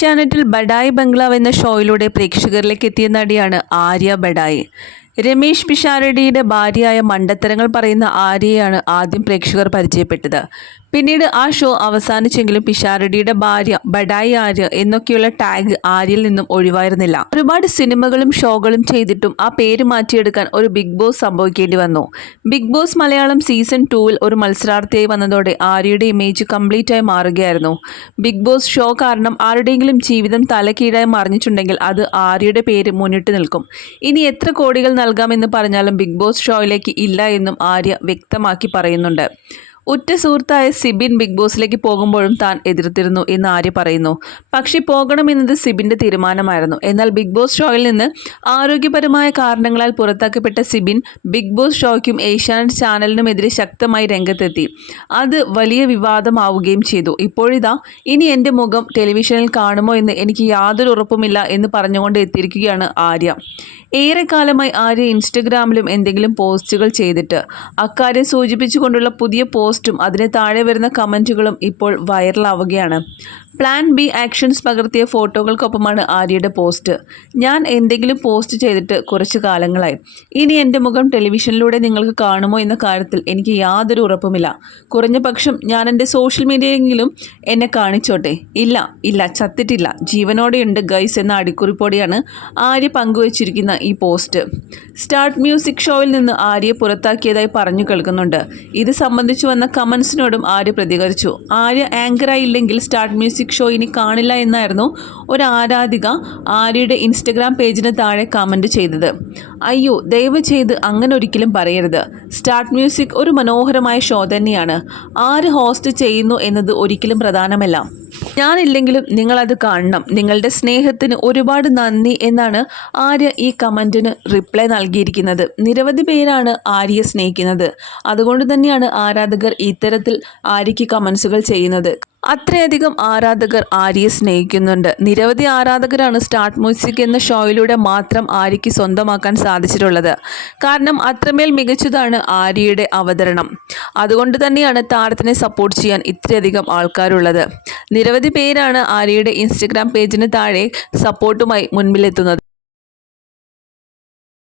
ഏഷ്യാനെറ്റിൽ ബഡായി ബംഗ്ലാവ് എന്ന ഷോയിലൂടെ പ്രേക്ഷകരിലേക്ക് എത്തിയ നടിയാണ് ആര്യ ബഡായി. രമേശ് പിഷാരടിയുടെ ഭാര്യയായ മണ്ടത്തരങ്ങൾ പറയുന്ന ആര്യയാണ് ആദ്യം പ്രേക്ഷകർ പരിചയപ്പെട്ടത്. പിന്നീട് ആ ഷോ അവസാനിച്ചെങ്കിലും പിഷാരടിയുടെ ഭാര്യ ബഡായി ആര്യ എന്നൊക്കെയുള്ള ടാഗ് ആര്യയിൽ നിന്നും ഒഴിവായിരുന്നില്ല. ഒരുപാട് സിനിമകളും ഷോകളും ചെയ്തിട്ടും ആ പേര് മാറ്റിയെടുക്കാൻ ഒരു ബിഗ് ബോസ് സംഭവിക്കേണ്ടി വന്നു. ബിഗ് ബോസ് മലയാളം സീസൺ ടൂവിൽ ഒരു മത്സരാർത്ഥിയായി വന്നതോടെ ആര്യയുടെ ഇമേജ് കംപ്ലീറ്റ് ആയി മാറുകയായിരുന്നു. ബിഗ് ബോസ് ഷോ കാരണം ആരുടെയെങ്കിലും ജീവിതം തലക്കീഴായി മറിഞ്ഞിട്ടുണ്ടെങ്കിൽ അത് ആര്യയുടെ പേര് മുന്നിട്ട് നിൽക്കും. ഇനി എത്ര കോടികൾ നൽകാമെന്ന് പറഞ്ഞാലും ബിഗ് ബോസ് ഷോയിലേക്ക് ഇല്ല എന്നും ആര്യ വ്യക്തമാക്കി പറയുന്നുണ്ട്. ഉറ്റ സുഹൃത്തായ സിബിൻ ബിഗ് ബോസിലേക്ക് പോകുമ്പോഴും താൻ എതിർത്തിരുന്നു എന്ന് ആര്യ പറയുന്നു. പക്ഷേ പോകണമെന്നത് സിബിന്റെ തീരുമാനമായിരുന്നു. എന്നാൽ ബിഗ് ബോസ് ഷോയിൽ നിന്ന് ആരോഗ്യപരമായ കാരണങ്ങളാൽ പുറത്താക്കപ്പെട്ട സിബിൻ ബിഗ് ബോസ് ഷോയ്ക്കും ഏഷ്യാനെറ്റ് ചാനലിനുമെതിരെ ശക്തമായി രംഗത്തെത്തി. അത് വലിയ വിവാദമാവുകയും ചെയ്തു. ഇപ്പോഴിതാ ഇനി എന്റെ മുഖം ടെലിവിഷനിൽ കാണുമോ എന്ന് എനിക്ക് യാതൊരു ഉറപ്പുമില്ല എന്ന് പറഞ്ഞുകൊണ്ട് എത്തിയിരിക്കുകയാണ് ആര്യ. ഏറെക്കാലമായി ആര്യ ഇൻസ്റ്റഗ്രാമിലും എന്തെങ്കിലും പോസ്റ്റുകൾ ചെയ്തിട്ട്. അക്കാര്യം സൂചിപ്പിച്ചുകൊണ്ടുള്ള പുതിയ പോസ്റ്റും അതിന് താഴെ വരുന്ന കമന്റുകളും ഇപ്പോൾ വൈറലാവുകയാണ്. പ്ലാൻ ബി ആക്ഷൻസ് പകർത്തിയ ഫോട്ടോകൾക്കൊപ്പമാണ് ആര്യയുടെ പോസ്റ്റ് ഞാൻ എന്തെങ്കിലും പോസ്റ്റ് ചെയ്തിട്ട് കുറച്ച് കാലങ്ങളായി. ഇനി എന്റെ മുഖം ടെലിവിഷനിലൂടെ നിങ്ങൾക്ക് കാണുമോ എന്ന കാര്യത്തിൽ എനിക്ക് യാതൊരു ഉറപ്പുമില്ല. കുറഞ്ഞ പക്ഷം ഞാൻ എന്റെ സോഷ്യൽ മീഡിയയെങ്കിലും എന്നെ കാണിച്ചോട്ടെ. ഇല്ല ഇല്ല ചത്തിട്ടില്ല. ജീവനോടെയുണ്ട് ഗൈസ് എന്ന അടിക്കുറിപ്പോടെയാണ് ആര്യ പങ്കുവച്ചിരിക്കുന്ന ഈ പോസ്റ്റ് സ്റ്റാർട്ട് മ്യൂസിക് ഷോയിൽ നിന്ന് ആര്യയെ പുറത്താക്കിയതായി പറഞ്ഞു കേൾക്കുന്നുണ്ട്. ഇത് സംബന്ധിച്ച് വന്ന കമൻസിനോടും ആര്യ പ്രതികരിച്ചു. ആര്യ ആങ്കറായില്ലെങ്കിൽ സ്റ്റാർട്ട് മ്യൂസിക് ഷോ ഇനി കാണില്ല എന്നായിരുന്നു ഒരു ആരാധിക ആര്യയുടെ ഇൻസ്റ്റഗ്രാം പേജിന് താഴെ കമന്റ് ചെയ്തത്. അയ്യോ ദയവ് ചെയ്ത് അങ്ങനെ ഒരിക്കലും പറയരുത്. സ്റ്റാർട്ട് മ്യൂസിക് ഒരു മനോഹരമായ ഷോ തന്നെയാണ്. ആര് ഹോസ്റ്റ് ചെയ്യുന്നു എന്നത് ഒരിക്കലും പ്രധാനമല്ല. ഞാനില്ലെങ്കിലും നിങ്ങളത് കാണണം. നിങ്ങളുടെ സ്നേഹത്തിന് ഒരുപാട് നന്ദി എന്നാണ് ആര്യ ഈ കമന്റിന് റിപ്ലൈ നൽകിയിരിക്കുന്നത്. നിരവധി പേരാണ് ആര്യയെ സ്നേഹിക്കുന്നത്. അതുകൊണ്ട് തന്നെയാണ് ആരാധകർ ഇത്തരത്തിൽ ആര്യയ്ക്ക് കമൻസുകൾ ചെയ്യുന്നത്. അത്രയധികം ആരാധകർ ആര്യയെ സ്നേഹിക്കുന്നുണ്ട്. നിരവധി ആരാധകരാണ് സ്റ്റാർട്ട് മ്യൂസിക് എന്ന ഷോയിലൂടെ മാത്രം ആര്യയ്ക്ക് സ്വന്തമാക്കാൻ സാധിച്ചിട്ടുള്ളത്. കാരണം അത്രമേൽ മികച്ചതാണ് ആര്യയുടെ അവതരണം. അതുകൊണ്ട് തന്നെയാണ് താരത്തിനെ സപ്പോർട്ട് ചെയ്യാൻ ഇത്രയധികം ആൾക്കാരുള്ളത്. നിരവധി പേരാണ് ആര്യയുടെ ഇൻസ്റ്റഗ്രാം പേജിന് താഴെ സപ്പോർട്ടുമായി മുൻപിലെത്തുന്നത്.